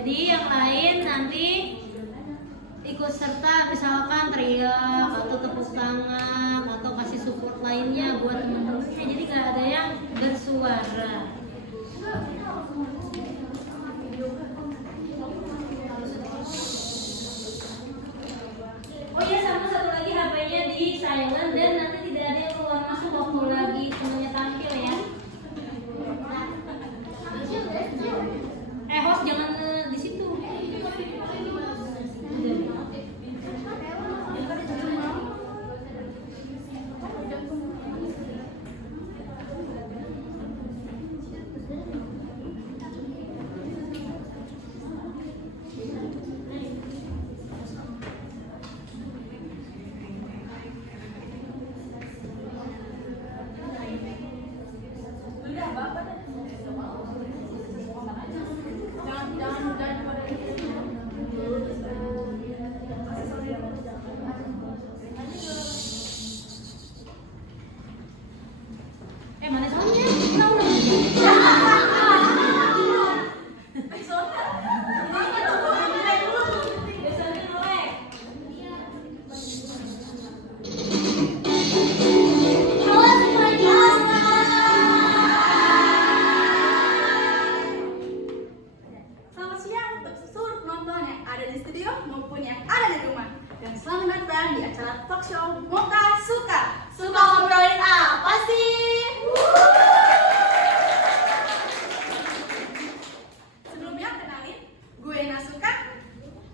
Jadi yang lain nanti ikut serta, misalkan teriak atau tepuk tangan atau kasih support lainnya buat teman-temannya. Jadi nggak ada yang bersuara. Oh iya, sama satu lagi HP-nya di silent dan nanti tidak ada yang keluar masuk waktu lagi temennya tampil ya. Host jangan di situ. Mana soalnya? Selamat siang untuk seluruh penonton yang ada di studio maupun yang ada di rumah. Dan selamat datang di acara talk show Moka Suka. Suka ngobrolin apa sih? Sebelumnya kenalin, gue Nasuka,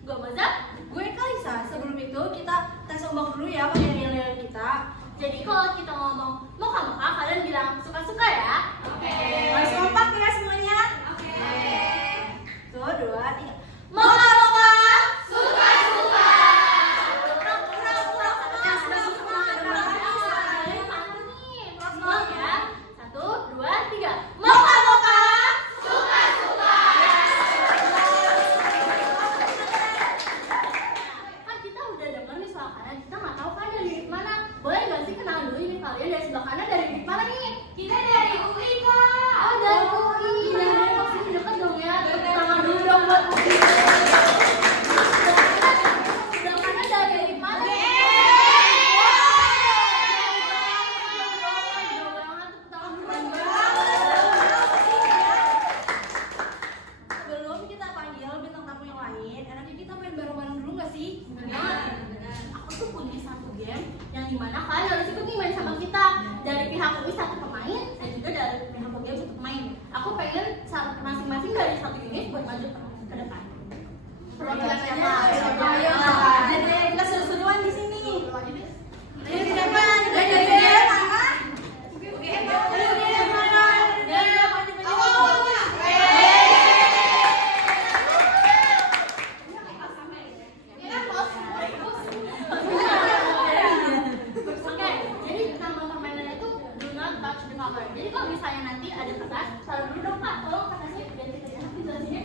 gue Moza, gue Kalisa. Sebelum itu kita tes ombak dulu ya pakai nilai kita. Jadi kalau kita ngomong moka-moka, kalian bilang suka-suka ya? Oke. Harus kompak ya semuanya. Oke. Tuh, 2, 3. Moka-moka! Suka-suka. Satu, dua, tiga. Moka-moka. Kan kita udah denger nih soal kanan, kita nggak tahu kan dari lirik mana. Boleh nggak sih kenalan dulu ini kalian dari sebelah kanan dari lirik mana nih? Kita dari UI kak. Oh dari UI, dari maksudnya deket dong ya. Tepuk tangan dulu dong buat UI. Sebelah kanan dari lirik mana? Sebelum kita panggil bintang tamu yang lain, enaknya kita main bareng-bareng dulu nggak sih? Benar. Aku tuh punya satu game yang dimana kalian harus ikut nih main sama kita. Dari pihak UI satu pemain, dan juga dari pihak game satu pemain. Aku pengen masing-masing dari satu unit buat maju ke depan. Perwakilan siapa? Ayo. Jadi kita seru-seruan di sini. Ayo siapa? Dari UGM mana? UGM mana? Oke, jadi nama permainan itu do not touch the cover. Jadi kalau misalnya nanti ada kertas, taruh dulu dong Pak. Tolong kertasnya biar kita jangan jelasinnya.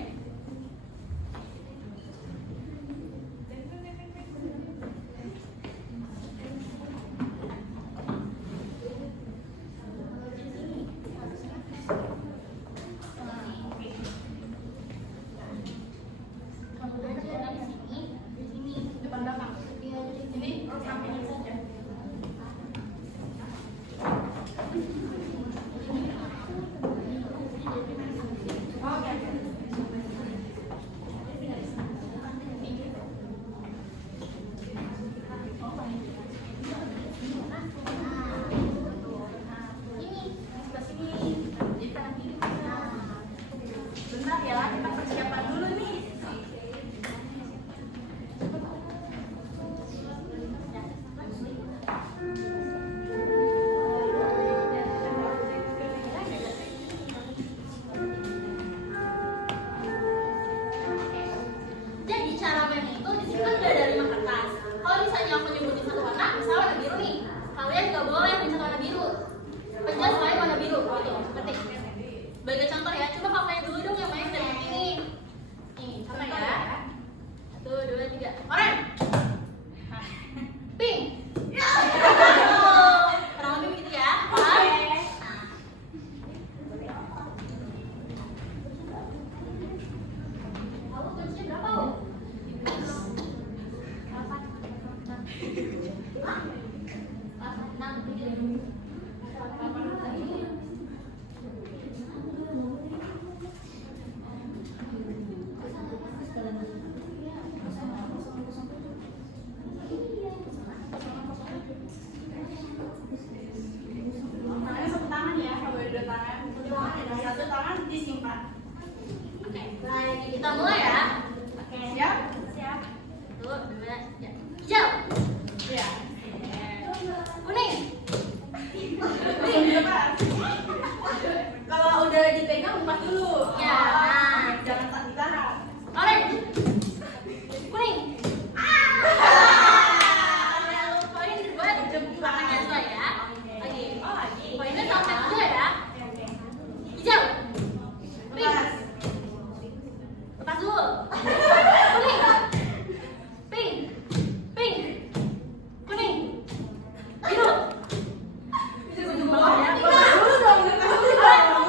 Tangannya satu tangan ya, kalau boleh dua tangan. Satu tangan disimpan. Oke, baik. Kita mulai ya. Oke. Siap? Siap. 1, 2, 3. Hijau. Iya. Kuning. Langsung dilepas. Kalau udah dipegang, lepas dulu. Ya. Jangan tak ditahan. Orange. Kuning. Poin buat tangannya Azwa ya. Lagi. Oh, lagi. Poinnya sampai 2 ya. Hijau. Pink. Lepas. Lepas dulu. Kuning. Pink. Pink. Kuning. Biru. Bawah ya. Lepas dulu dong. Lepas dulu dong.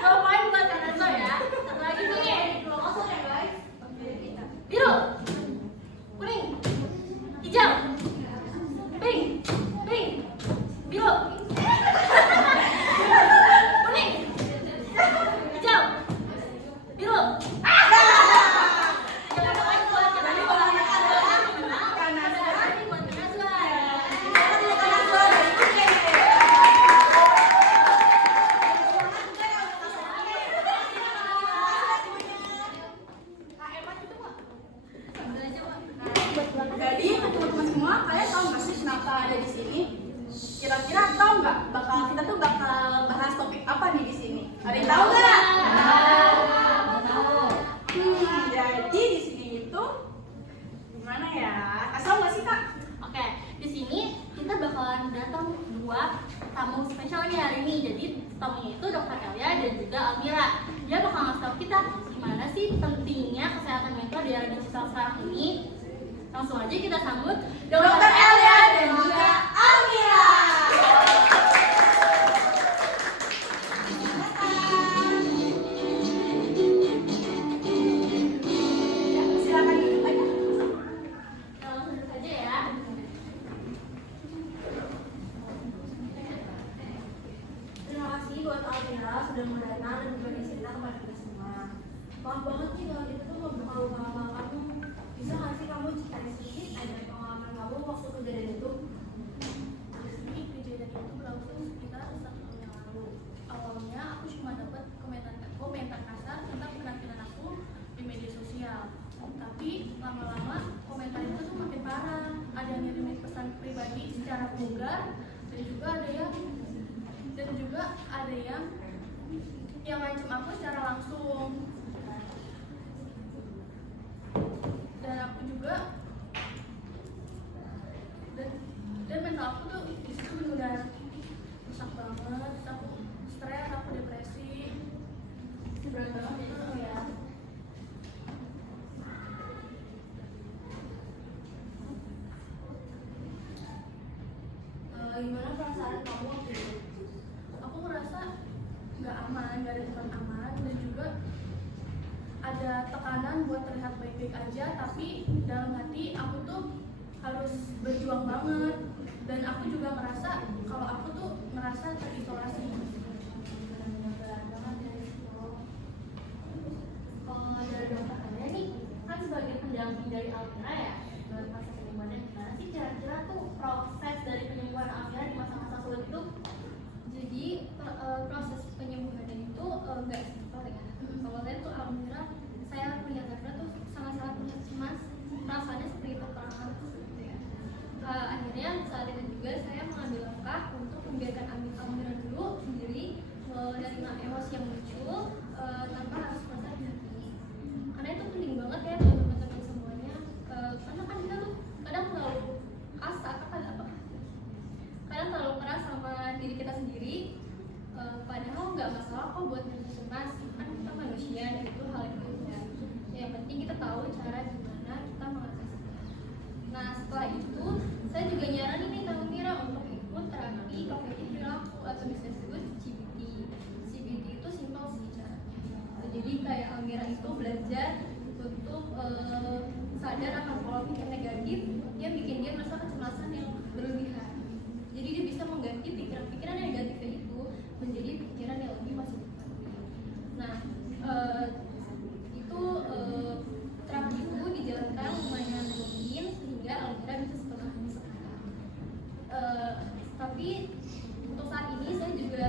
2 poin buat Kak Nazwa ya. Satu lagi kuning. Kosong ya guys. Biru. Kuning. Hijau. Pink. Pink. Biru. Kuning. Hijau. Biru. Jangan poin buat Kak Jadi Nazwa. bolanya kanan. Ini buat Kak Nazwa. Jadi teman-teman semua, kalian tahu nggak sih kenapa ada di sini? Kira-kira tahu nggak kita tuh bakal bahas topik apa nih di sini? Ada yang tahu nggak? Jadi di sini itu gimana ya? Kasih tahu nggak sih kak? Oke, di sini kita bakalan datang 2 tamu spesial nih hari ini. Jadi tamunya itu Dr. Elia dan juga Almira. Dia bakal ngasih tahu kita gimana sih pentingnya kesehatan mental di era digital sekarang ini. Langsung aja kita sambut Dr. Elia dan juga Almira. Ya, silakan duduk aja. Kita langsung duduk aja ya. Terima kasih buat Almira sudah mau datang dan berbagi cerita kepada kita semua. Maaf banget nih kalau kita tuh nggak bakal pengalaman kamu. Bisa nggak sih kamu ceritain sedikit aja pengalaman kamu waktu kejadian itu? Jadi kejadian itu berlangsung sekitar 1 tahun yang lalu. Awalnya aku cuma dapat komentar kasar tentang penampilan aku di media sosial. Tapi lama-lama komentar itu tuh makin parah. Ada yang ngirimin pesan pribadi secara vulgar dan juga ada yang ngancem aku secara langsung. Dan aku juga dan mental aku tuh disitu benar rusak banget. Terus aku stres, aku depresi. Berat banget itu ya. Gimana perasaan kamu waktu itu? Aku ngerasa nggak aman, nggak ada tempat aman, dan juga ada tekanan buat terlihat baik-baik aja, tapi dalam hati aku tuh harus berjuang banget. Dan aku juga ngerasa kalau aku tuh ngerasa terisolasi. Kalau dari Dr. Elia nih, kan sebagai pendamping dari Almira ya, dalam masa penyembuhannya gimana sih kira-kira tuh proses dari penyembuhan Almira di masa-masa sulit itu? Jadi proses penyembuhannya itu nggak simpel ya. Awalnya tuh Almira, saya melihat Almira tuh sangat-sangat cemas, rasanya seperti terperangkap gitu ya. Akhirnya saat itu juga saya mengambil langkah untuk membiarkan Almira dulu sendiri menerima emosi yang muncul tanpa harus merasa dihakimi. Karena itu penting banget ya buat teman-teman semuanya. Karena kan kita tuh kadang terlalu kasar, kadang terlalu keras sama diri kita sendiri. Padahal nggak masalah kok buat merasa cemas, kan kita manusia dan itu hal yang wajar. Yang penting kita tahu cara gimana kita mengatasinya. Nah setelah itu saya juga nyaranin nih ke Almira untuk ikut terapi kognitif perilaku atau bisa disebut CBT. CBT itu simpel sih caranya. Jadi kayak Almira itu belajar untuk sadar akan pola pikir negatif yang bikin dia merasa kecemasan yang berlebihan. Jadi dia bisa mengganti pikiran-pikiran yang negatifnya itu menjadi pikiran yang lebih positif. Nah, terapi itu dijalankan lumayan rutin sehingga Almira bisa setelah ini sekarang. Tapi untuk saat ini saya juga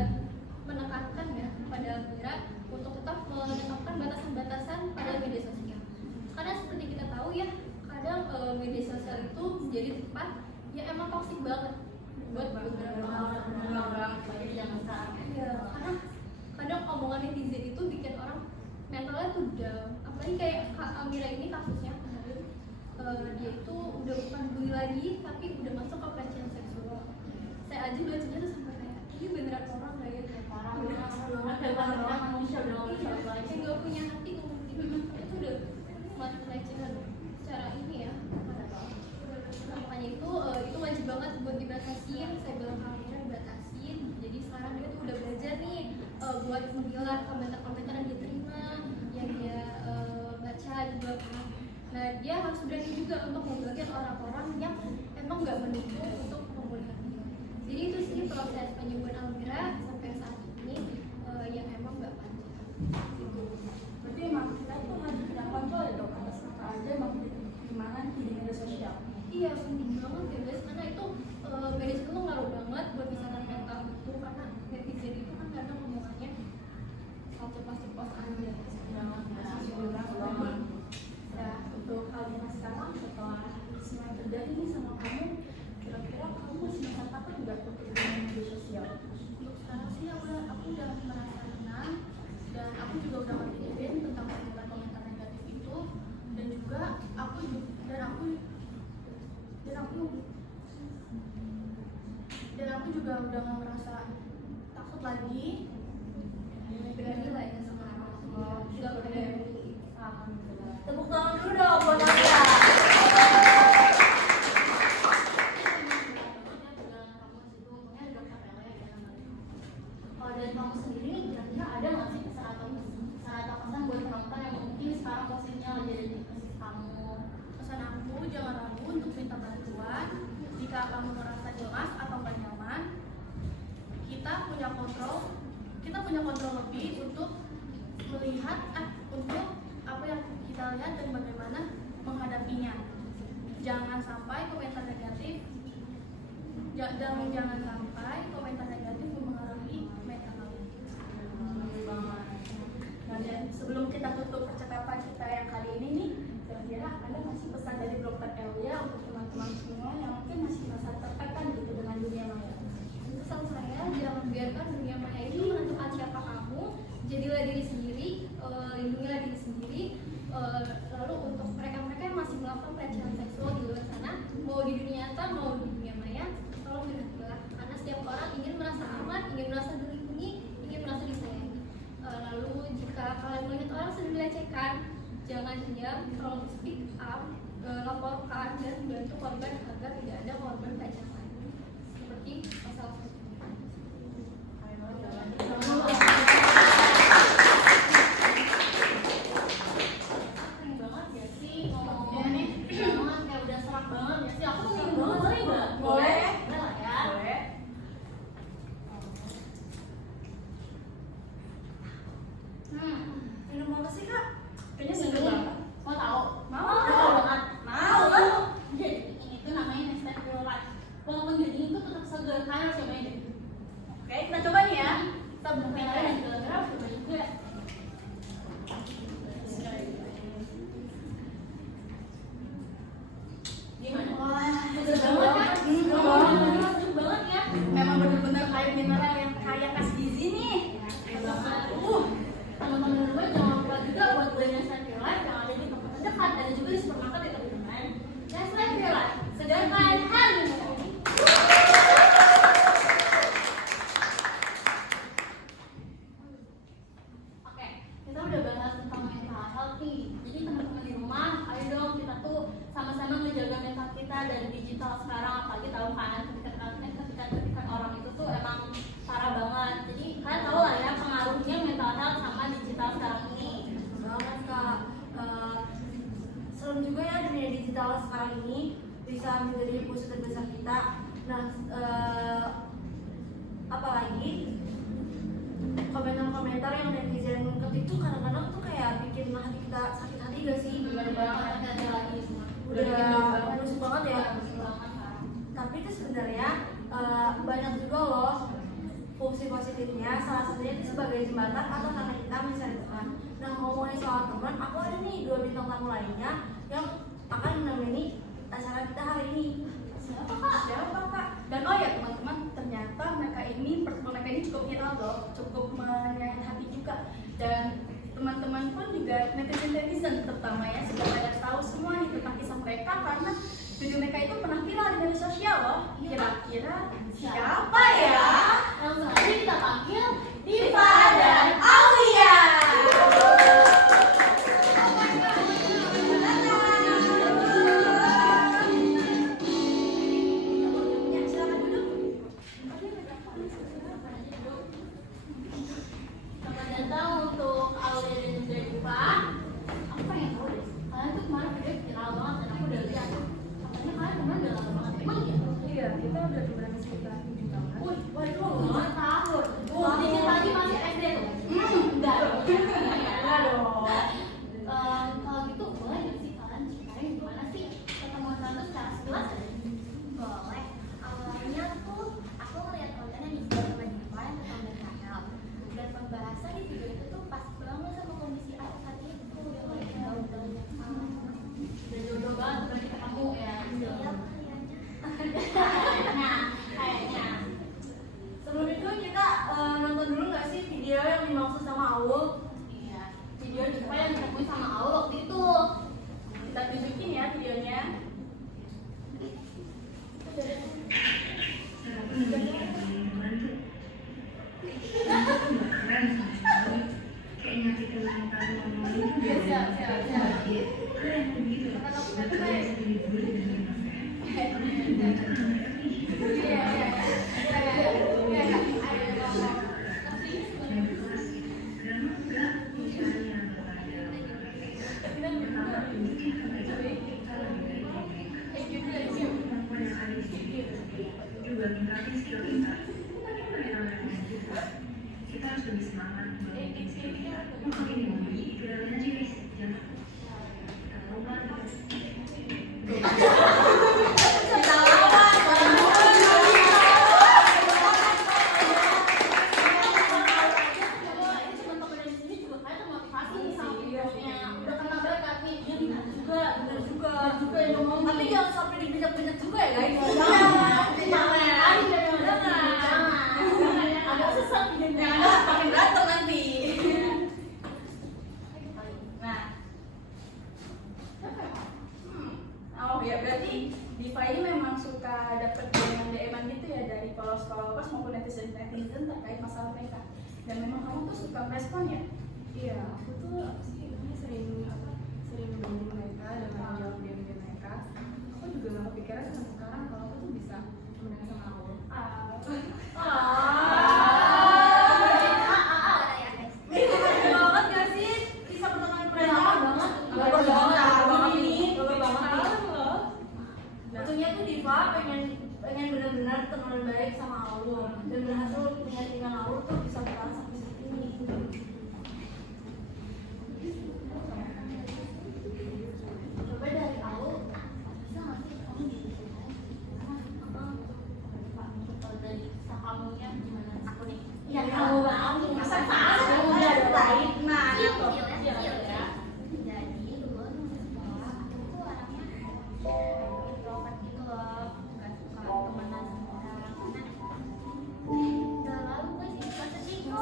menekankan ya kepada Almira untuk tetap menetapkan batasan-batasan pada media sosial. Karena seperti kita tahu ya, kadang media sosial itu menjadi tempat yang emang toksik banget buat beberapa orang. Ya, karena kadang omongan netizen itu bikin orang mentalnya tuh down. Apalagi kayak Kak Amira ini kasusnya kemarin, dia itu udah bukan bully lagi tapi udah masuk ke pelecehan seksual. Saya aja bacanya tuh sampai kayak ini beneran orang gak ya? Parah banget, kayak manusia udah nggak bisa balik. Kayak nggak punya hati ngomong gitu. Itu udah semacam pelecehan secara ini ya. Makanya itu wajib banget buat dibatasin. Saya bilang ke Amira dibatasin. Jadi sekarang dia tuh udah belajar nih buat memilah komentar-komentar yang dia terima, yang dia baca juga kan. Nah, dia harus berani juga untuk memblokir orang-orang yang emang nggak mendukung untuk pemulihan dia. Jadi itu sih proses penyembuhan Almira sampai saat ini yang emang nggak panjang. Gitu. Berarti emang kita itu wajib punya kontrol ya dok atas apa aja emang gimana di media sosial. Iya, penting banget ya guys, karena itu media sosial tuh ngaruh banget buat kesehatan mental itu, karena netizen itu kan kadang ngomongannya satu pasti post aja. Nah, untuk Almira sekarang setelah semua yang terjadi nih sama kamu, kira-kira kamu masih merasa takut nggak untuk media sosial? Untuk sekarang sih aku udah merasa tenang, dan aku juga udah ngertiin tentang komentar negatif itu, dan juga aku juga udah nggak merasa takut lagi. Berani lah ya sekarang. Udah berani. Tepuk tangan dulu dong buat Almira. Kalau dari kamu sendiri, kira-kira ada nggak sih pesan atau pesan buat penonton yang mungkin sekarang posisinya lagi ada di posisi kamu? Pesan aku, jangan ragu untuk minta bantuan. Jika kamu merasa cemas atau nggak nyaman, kita punya kontrol lebih untuk melihat untuk apa yang kita lihat dan bagaimana menghadapinya. Jangan sampai komentar negatif mempengaruhi mental kamu. Nah, dan sebelum kita tutup percakapan kita yang kali ini nih, kira-kira ada masih pesan dari Dokter Elia untuk teman-teman semua yang mungkin masih merasa tertekan gitu dengan dunia maya? Pesan saya, jangan biarkan dunia maya itu menentukan siapa kamu. Jadilah diri sendiri, lindungilah diri sendiri. Lalu untuk mereka-mereka yang masih melakukan pelecehan seksual di luar sana, mau di dunia nyata mau di dunia maya, tolong berhati-hatilah. Karena setiap orang ingin merasa aman, ingin merasa dilindungi, ingin merasa disayangi. Lalu jika kalian melihat orang sedang dilecehkan, jangan diam, tolong speak up, laporkan dan bantu korban agar tidak ada korban pelecehan lain. Seperti masalah itu. Keren banget ya sih ngomong-ngomong banget, kayak udah serak banget ya sih. Aku tuh minum dulu boleh nggak? Boleh. Boleh lah ya. Boleh. Minum apa sih kak? Kayaknya seger banget. Mau tahu? Mau. Mau banget. Mau. Jadi ini tuh namanya Nestle Pure Life. Walaupun jadi itu tetap segar, kalian harus cobain deh. Oke, kita coba nih ya. Kita bukain dan juga harus coba juga. Gimana? Wah, Segar banget kan? Segar banget ya. memang benar-benar air mineral yang kaya kasih gizi nih. Teman-teman gue jangan lupa juga buat beli Nestle Pure Life yang ada di toko terdekat, ada juga di supermarket ya teman-teman. Nestle Pure Life, segarkan hari ini. Oke, kita udah bahas tentang mental health nih. Jadi teman-teman di rumah, ayo dong kita tuh sama-sama ngejaga mental kita dari digital sekarang. Apalagi tahu kan ketika orang itu tuh emang parah banget. Jadi kalian tahu lah ya pengaruhnya mental health sama digital sekarang ini. Banget kak. Serem juga ya dunia digital sekarang ini bisa menjadi musuh terbesar kita. Nah, apalagi komentar-komentar yang netizen ketik tuh kadang-kadang tuh kayak bikin hati kita sakit hati gak sih? Udah rusuk banget ya. Tapi itu sebenarnya banyak juga loh fungsi positifnya. Salah satunya itu sebagai jembatan atau karena kita mencari teman. Nah, ngomongin soal teman, aku ada nih 2 bintang tamu lainnya yang akan menemani acara kita hari ini. Siapa kak? Dan oh ya teman-teman, ternyata pertemuan mereka ini cukup viral loh, cukup menyayat hati juga. Dan teman-teman pun juga netizen terutama ya sudah banyak tahu semua nih tentang kisah mereka karena video mereka itu pernah viral di media sosial loh. Kira-kira siapa ya? Langsung aja kita panggil Diva dan Aulia. Selamat datang untuk Aulia dan juga Diva. Aku pengen tahu deh, kalian tuh kemarin video viral banget dan aku udah lihat. Katanya kalian kemarin udah lama banget, emang iya? Iya, kita udah temenan sekitar 7 tahun. Waduh, 7 tahun. Dikit lagi masih SD tuh. Enggak dong. Kalau gitu boleh nggak sih kalian ceritain gimana sih pertemuan kalian tuh secara sekilas? Boleh. Awalnya tuh aku ngeliat kontennya nih sama Diva yang tentang BKL. Dan pembahasan di video itu tuh pas banget sama kondisi aku saat itu yang lagi galau-galau sama. Udah jodoh banget berarti ketemu ya. Iya, kayaknya. Nah, kayaknya. Sebelum itu kita nonton dulu nggak sih video yang dimaksud sama Aul? Iya, video Diva yang ditemuin sama Aul waktu itu. Kita tunjukin ya videonya. Kita harus lebih semangat membangun ini biar aja guys, jangan lupa. Tapi jangan sampai dibinyak-binyak juga ya guys. Agak sesat videonya. Makin berantem nanti. Nah, oh ya berarti Diva ini memang suka dapet DM-an gitu ya dari followers maupun netizen terkait masalah mereka. Dan memang kamu tuh suka merespon ya? Iya, aku tuh sering membantu mereka dan menjawab DM mereka. Aku juga gak kepikiran sampai sekarang kalau aku tuh bisa temenan sama aku. Banget gak sih kisah pertemanan mereka? Bagus banget nih. Untungnya tuh Diva pengen benar-benar teman baik sama Aul dan berhasil meyakinkan Aul tuh bisa bertahan sampai saat ini. Coba dari Aul, bisa nggak sih kamu diceritain gimana? Kalau dari kisah kamunya gimana? Aku nih. Ya kamu banget. Masa kamu udah baik nah gitu. Ya. Jadi dulu sekolah aku tuh orangnya introvert gitu loh, nggak suka temenan sama orang karena udah lalu gue sih suka sedih kok.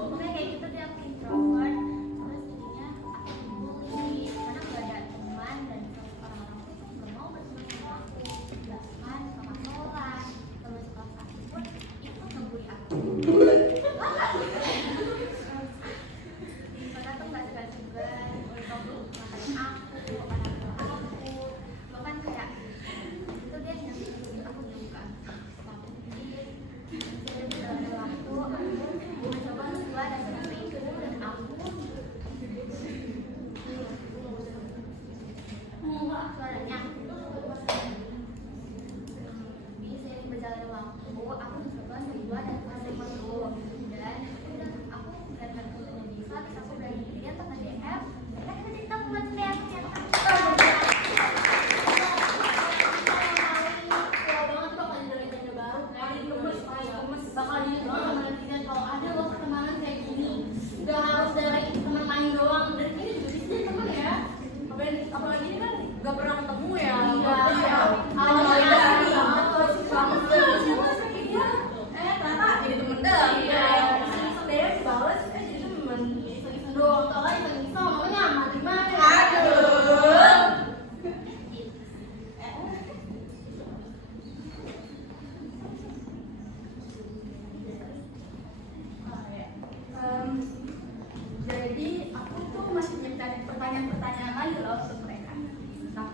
Pokoknya kayak gitu deh, aku introvert. Terus jadinya aku dibully karena nggak ada teman dan orang-orang tuh nggak mau berteman sama aku. Bahkan sama kelas, terus kelas aku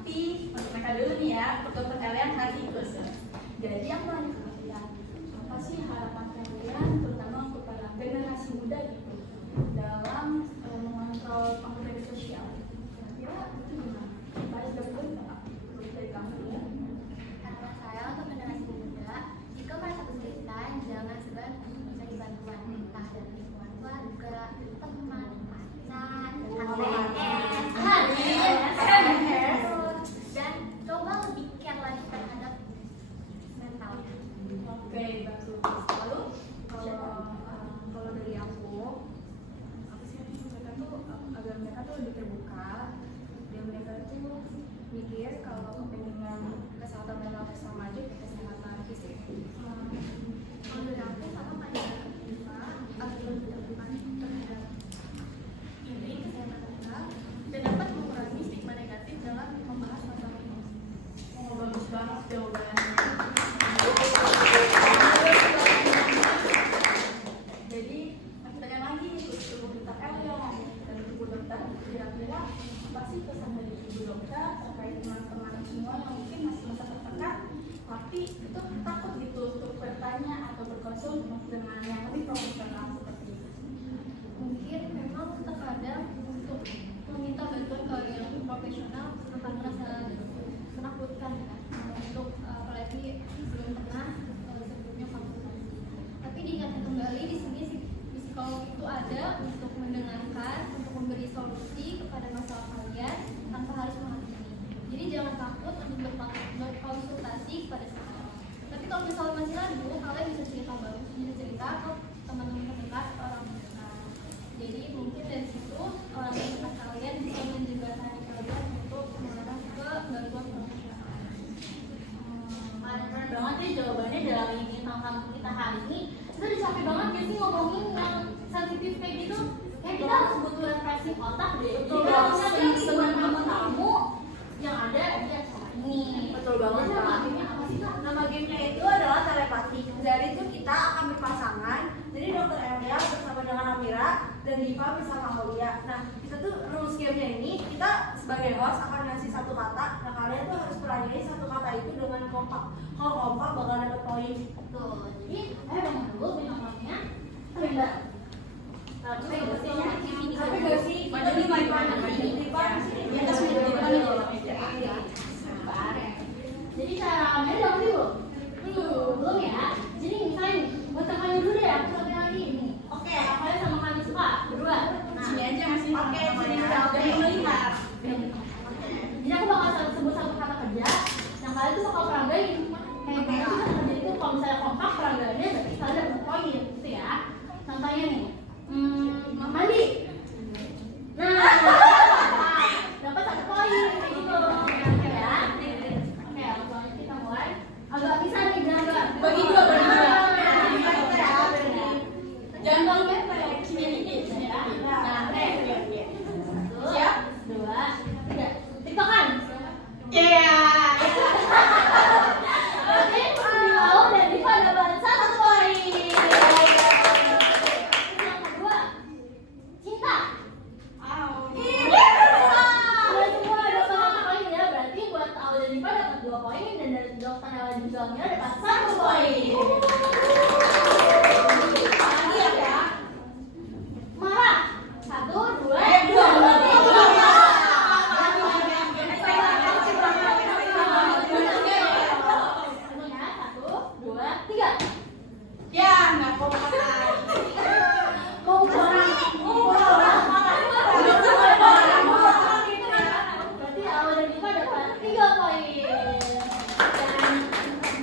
Tapi untuk mereka dulu nih ya, untuk dokter kalian nanti khusus. Jadi aku nanya ke kalian, apa sih harapan kalian terutama untuk para generasi muda gitu dalam mengontrol pengaruh media sosial? Kira-kira itu gimana? Baik dari nggak? Dari kamu ya? Harapan saya untuk generasi muda, jika merasa kesulitan, jangan segan mencari bantuan. Entah dari lingkungan keluarga, teman, pacar, dan coba lebih care lagi terhadap mental. Oke, bagus. Lalu Kalau dari aku sih mereka tuh agar mereka tuh lebih terbuka dan mereka tuh mikir kalau kepentingan kesehatan mental sama aja kayak kesehatan fisik. Kalau dari aku sama kayak Eva, agar lebih terbuka terhadap ini kesehatan mental dan dapat mengurangi stigma negatif dalam membahas masalah ini. oh, bagus banget jawabannya. Jadi aku tanya lagi untuk ibu dokter Elia dan ibu dokter, kira-kira apa sih pesan dari ibu dokter terkait teman-teman semua yang mungkin masih masa tertekan tapi itu takut gitu untuk bertanya atau berkonsul dengan yang lebih profesional seperti itu? Mungkin memang terkadang untuk meminta bantuan ke yang lebih profesional akan merasa menakutkan ya, untuk apalagi belum pernah sebelumnya konsultasi. Tapi diingatkan kembali di sini psikolog itu ada untuk mendengarkan, untuk memberi solusi kepada masalah kalian tanpa harus menghakimi. Jadi jangan takut untuk berkonsultasi kepada psikolog. Tapi kalau misalnya masih ragu, kalian bisa cerita ke teman-teman terdekat, orang terdekat. Jadi mungkin dari situ orang terdekat kalian bisa menjembatani kalian untuk mengarah ke bantuan profesional. Keren banget ya jawabannya dalam ini tentang kita hari ini. Kita udah capek banget ya sih ngomongin yang sensitif kayak gitu. Kayak kita harus butuh refreshing otak deh. Betul Jadi banget. harusnya kita dengan tamu-tamu yang ada di acara ini. Betul banget, Jadi Kak. nama gamenya apa sih Kak? Nama gamenya itu adalah telepati. Dari itu kita akan berpasangan. Jadi dokter Elia bersama dengan Amira dan Diva bersama Aulia. Nah, kita tuh rules gamenya ini kita sebagai host akan ngasih satu kata. Nah, kalian tuh harus pelajari satu kata itu dengan kompak. Kalau kompak bakal dapat poin. Tuh, jadi ayo bangun dulu bintang tamunya. Tapi enggak. Tapi gak sih? Kita di Diva di sini. Kita sudah di depan nih. Jadi cara ambil dong dulu. Belum ya. Jadi misalnya nih, buat teman dulu deh aku sampai lagi ini. Oke, kalian sama kami suka berdua. Nah, Sini aja ngasih. Oke, sini namanya. aja. Oke. Jangan melihat. jadi aku bakal sebut satu kata kerja yang kalian tuh bakal peragain. Kayak gitu kan kerja itu kalau misalnya kompak peragaannya berarti kalian dapat poin gitu ya. Contohnya nih, mandi. Nah, dapat 1 poin kayak gitu. Oke ya. Oke, langsung aja kita mulai. Agak bisa nih belajar. Bagi dua, bagi dua. Jangan terlalu mepet. Sini dikit ya. Nah, Siap? 1, 2, 3. Tiktokan. Iya. Oke, Rio dan Diva dapat 1 poin. Yang kedua, cinta. Kalian semua dapat 1 poin ya. Berarti buat Aul dan Diva dapat 2 poin dan dari dokter Ella juga Mira dapat 1 poin. Lagi ya. Marah. 1, 2, 3. Ya, nggak kompak. Mau curang. Berarti Aul dan Diva dapat 3 poin. Dan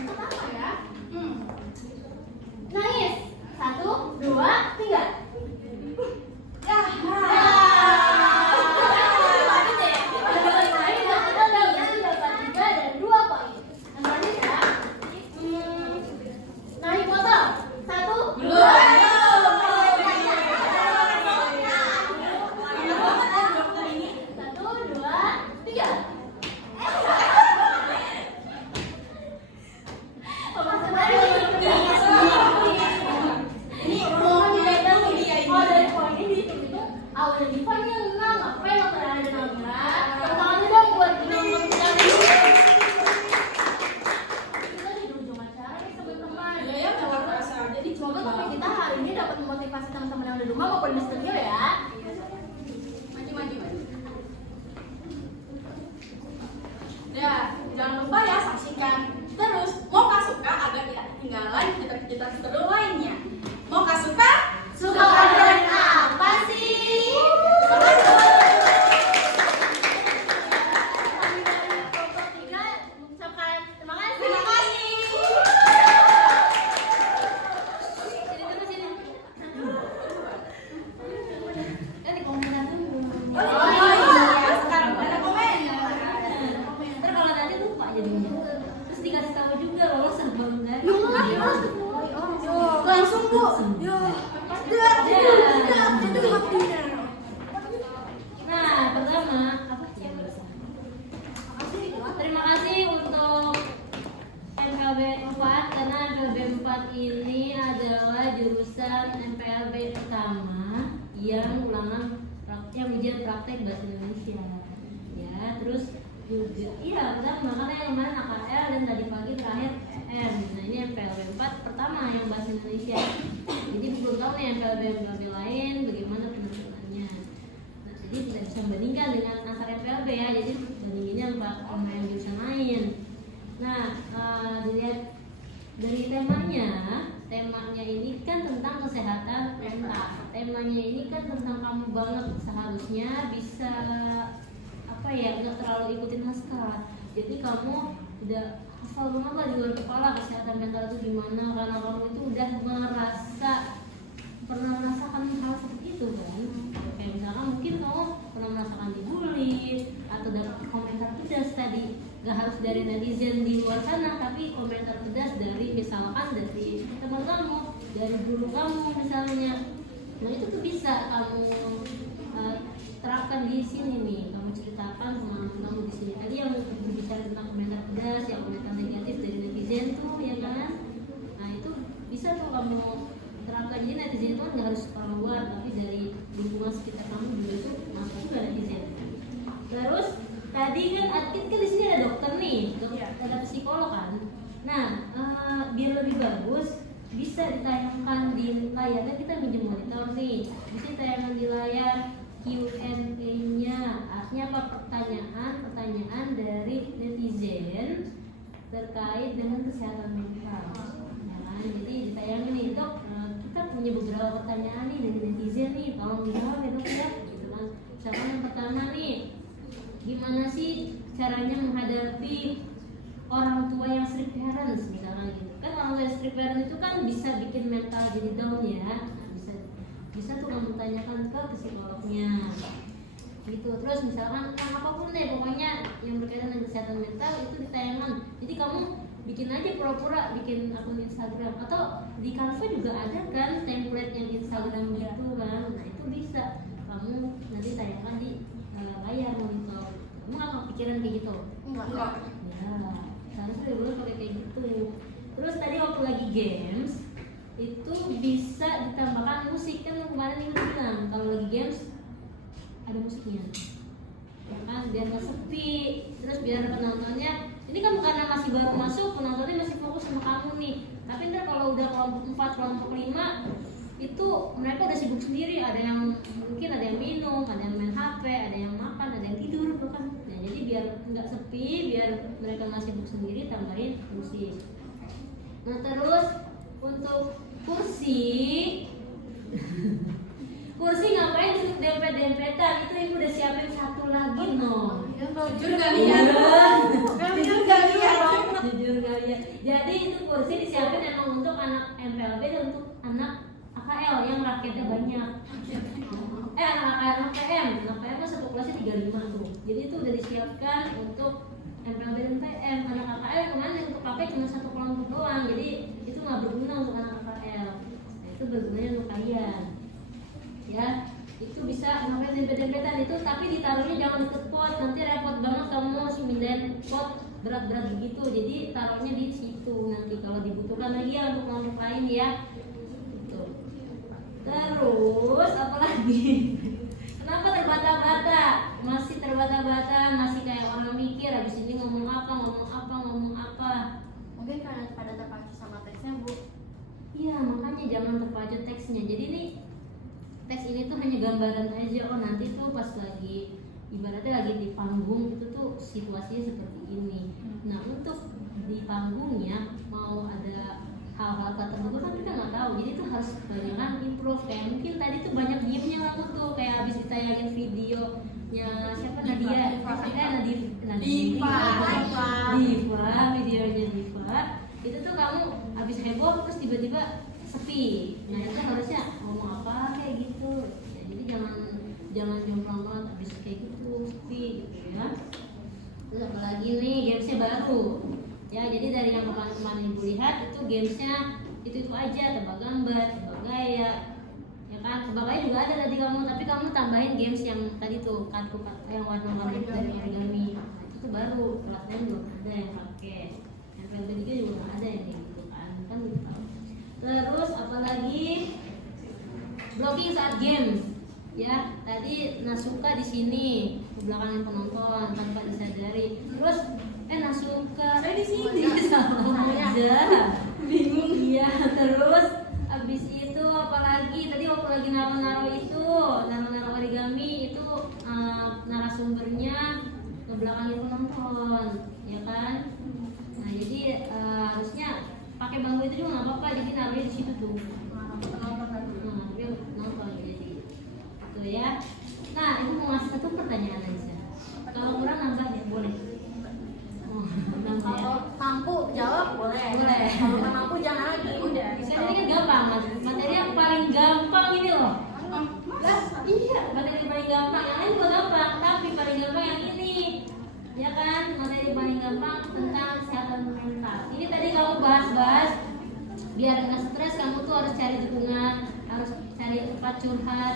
kenapa yang ujian praktek bahasa Indonesia ya. Terus juga iya pertama makanya yang kemarin AKL dan tadi pagi terakhir EM. Nah ini MPLB 4 pertama yang bahasa Indonesia. Jadi belum tahu nih MPLB lain bagaimana penerapannya. Nah jadi tidak bisa membandingkan dengan antar MPLB ya. Jadi bandinginnya sama yang jurusan lain. Nah dilihat dari temanya ini kan tentang kesehatan mental. Temanya ini kan tentang kamu banget, seharusnya bisa nggak terlalu ikutin naskah. Jadi kamu udah hafal banget lah di luar kepala kesehatan mental itu gimana, karena kamu itu udah pernah merasakan hal seperti itu kan. Kayak misalkan mungkin kamu pernah merasakan dibully atau dapat komentar pedas tadi, nggak harus dari netizen di luar sana, tapi komentar pedas dari misalkan dari teman kamu, dari guru kamu misalnya. Nah itu tuh bisa kamu terapkan di sini nih, kamu ceritakan pengalaman kamu di sini. Tadi yang berbicara tentang komentar pedas, yang komentar negatif dari netizen tuh ya kan. Nah itu bisa tuh kamu terapkan. Jadi netizen itu kan nggak harus keluar, tapi dari lingkungan sekitar kamu juga tuh masuk juga netizen. Terus tadi kan di sini ada dokter nih, ada psikolog kan. Nah biar lebih bagus bisa ditayangkan di layar. Kan kita minjem monitor nih, bisa ditayangkan di layar Q&A-nya. Artinya apa? Pertanyaan dari netizen terkait dengan kesehatan mental. Nah, jadi ditayangin nih, Dok, kita punya beberapa pertanyaan nih dari netizen nih, tolong dijawab ya Dok ya, gitu kan. Misalkan yang pertama nih, gimana sih caranya menghadapi orang tua yang strict parents misalnya gitu kan. Orang tua yang strict parents itu kan bisa bikin mental jadi down ya. Nah, bisa tuh kamu tanyakan ke psikolognya gitu. Terus misalkan apapun deh pokoknya yang berkaitan dengan kesehatan mental itu ditayangkan. Jadi kamu bikin aja pura-pura bikin akun Instagram, atau di Canva juga ada kan template yang Instagram gitu kan. Nah itu bisa kamu nanti tayangkan di layar monitor. Kamu nggak kepikiran kayak gitu? Enggak. Ya, seharusnya boleh pakai kayak gitu. Terus tadi waktu lagi games itu bisa ditambahkan musik. Kan kemarin Ibu bilang kalau lagi games ada musiknya ya kan, biar nggak sepi. Terus biar penontonnya, ini kan karena masih baru masuk, penontonnya masih fokus sama kamu nih. Tapi ntar kalau udah kelompok 4, kelompok 5 itu mereka udah sibuk sendiri. Ada yang mungkin ada yang minum, ada yang main HP, ada yang makan, ada yang tidur bahkan. Nah, jadi biar nggak sepi, biar mereka nggak sibuk sendiri, tambahin musik. Nah terus untuk kursi ngapain duduk dempet-dempetan? Itu Ibu udah siapin satu lagi no. Jujur gak lihat. Jujur gak lihat. Jadi itu kursi disiapin emang untuk anak MPLB dan untuk anak AKL yang rakyatnya banyak. Anak AKL, anak PM kan satu kelasnya 35 tuh. Jadi itu udah disiapkan untuk MPLB dan PM. Anak AKL kemarin untuk KP cuma satu kelompok doang. Jadi itu nggak berguna untuk anak AKL. Nah, itu bergunanya untuk kalian. Ya, itu bisa ngapain dempet-dempetan itu, tapi ditaruhnya jangan deket pot, nanti repot banget kamu mindahin pot berat-berat begitu. Jadi taruhnya di situ nanti kalau dibutuhkan lagi ya untuk kelompok lain ya. Gitu. Terus apa lagi? Kenapa terbata-bata? Masih terbata-bata, masih kayak orang mikir habis ini ngomong apa. Mungkin karena pada terpacu sama teksnya, Bu. Iya, makanya jangan terpacu teksnya. Jadi nih teks ini tuh hanya gambaran aja. Oh nanti tuh pas lagi ibaratnya lagi di panggung itu tuh situasinya seperti ini. Nah untuk di panggungnya mau ada hal-hal tertentu kan kita nggak tahu. Jadi tuh harus kebanyakan improve. Kayak mungkin tadi tuh banyak diemnya aku tuh kayak habis ditayangin videonya siapa Nadia, Diva, videonya Diva. Itu tuh kamu habis heboh terus tiba-tiba sepi. Nah itu harusnya ngomong apa kayak gitu ya, jadi jangan jomplang banget habis kayak gitu sepi gitu ya. Terus apalagi nih gamesnya baru ya, jadi dari yang kemarin Ibu lihat itu gamesnya itu aja, tebak gambar, tebak gaya ya kan. Tebak gaya juga ada tadi kamu, tapi kamu tambahin games yang tadi tuh kartu yang warna-warni dari origami. Nah, itu tuh baru, kelas lain belum ada yang pakai, yang PLB3 juga ada yang kayak gitu kan gitu. Terus apalagi blocking saat games. Ya, tadi Nasuka di sini, di belakang penonton tanpa disadari. Terus Nasuka Saya di sini. salah aja. Bingung. Iya, terus abis itu apalagi tadi waktu lagi naro-naro origami itu narasumbernya ke belakang penonton, ya kan? Nah, jadi harusnya pakai bangku itu juga nggak apa-apa, jadi naruhnya di situ tuh. Dia nonton jadi itu ya. Nah, itu mau ngasih satu pertanyaan aja. Kalau kurang nambah ya boleh. Oh, nambah ya. Kalau mampu jawab boleh. Boleh. Kalau nggak mampu jangan lagi. Udah. Saya ini kan gampang, materi yang paling gampang ini loh. Iya, materi yang paling gampang. Yang lain juga gampang, tapi paling gampang yang ini. Ya kan, materi paling gampang tentang kesehatan mental. Ini tadi kamu bahas-bahas biar nggak stres, kamu tuh harus cari dukungan, harus cari tempat curhat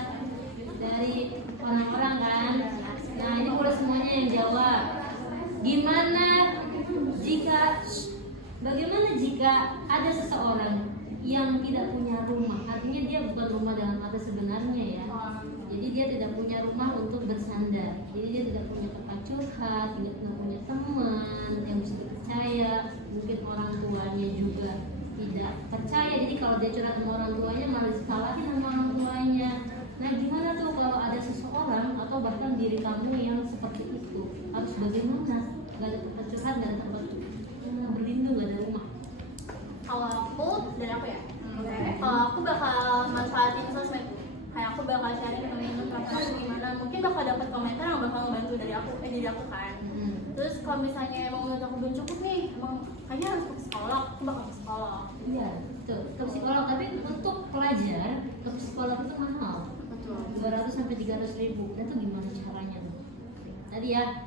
dari orang-orang kan. Nah, ini boleh semuanya yang jawab. Bagaimana jika ada seseorang yang tidak punya rumah? Artinya dia bukan rumah dalam arti sebenarnya ya. Jadi dia tidak punya rumah untuk bersandar. Jadi dia tidak punya tempat curhat, tidak punya teman yang bisa dipercaya. Mungkin orang tuanya juga tidak percaya. Jadi kalau dia curhat sama orang tuanya malah disalahin sama orang tuanya. Nah, gimana tuh kalau ada seseorang atau bahkan diri kamu yang seperti itu? Harus bagaimana? Gak ada tempat curhat, gak ada tempat berlindung, gak ada rumah. Kalau aku dari aku ya. Kalau aku bakal manfaatin sosmed. Kayak aku bakal cari temen-temen preferensi gimana. Mungkin bakal dapat komentar yang bakal ngebantu dari aku kan. Terus kalau misalnya emang menurut aku belum cukup nih, emang kayaknya harus ke psikolog, aku bakal ke psikolog. Iya, betul. Ke psikolog, tapi untuk pelajar ke psikolog itu mahal. 200 sampai 300 ribu. Itu gimana caranya tuh? Tadi ya.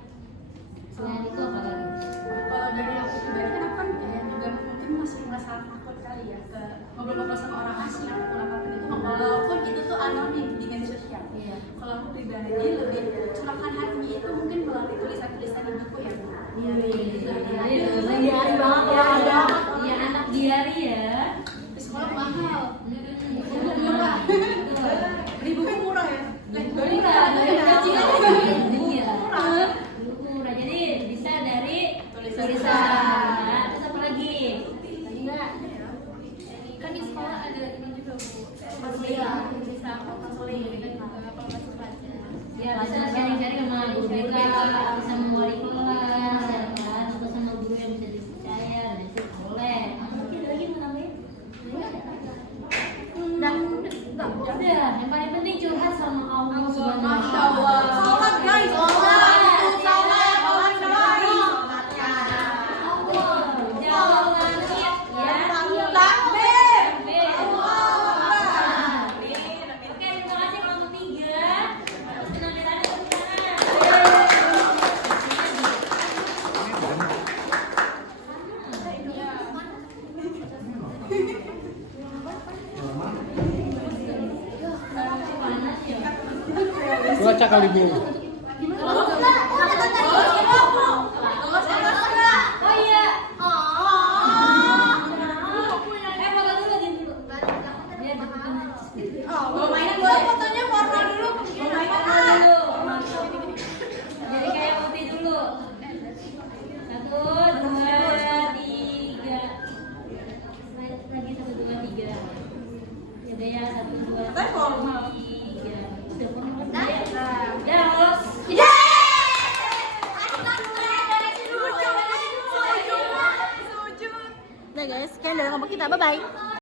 Selain itu apa lagi? Kalau dari aku pribadi kan aku kan kayak juga mungkin masih merasa takut kali ya ke ngobrol-ngobrol sama orang asing ataupun apapun itu, walaupun itu tuh anonim di media sosial. Iya. Kalau aku pribadi lebih curahkan hatinya itu mungkin melalui tulisan-tulisan di buku ya. Iya, Diari banget ya. ada. Iya, anak diari ya. Psikolog mahal. Murah. Beli buku murah ya. Murah. Iya. Murah. Jadi bisa dari tulisan. Terus apa lagi? Tadi enggak? Kan di sekolah ada ini juga Bu, bisa konseling juga kalau masih pelajar. Ya, bisa sharing-sharing sama guru BK, bisa sama wali kelas, ya kan? Atau sama guru yang bisa dipercaya, dan itu boleh. Mungkin ada lagi mau nambahin? Udah, yang paling penting curhat sama Allah Subhanahu wa Masya Allah. Sholat guys. Jawab langit ya. Takbir. Oke, terima kasih kelompok 3. Terus penampilannya tepuk tangan. Panas ya. Cuaca kali Bu. Oh iya. Foto dulu dulu. Biar ditekan. Bawa mainan boleh, fotonya warna dulu. Bawa mainan Dulu. Jadi kayak putih dulu. 1, 2, 3. Lagi 1, 2, 3. Ya udah ya 1, 2, 3. Udah formal. Dah, los. Nah guys, sekian dari kelompok kita, bye-bye.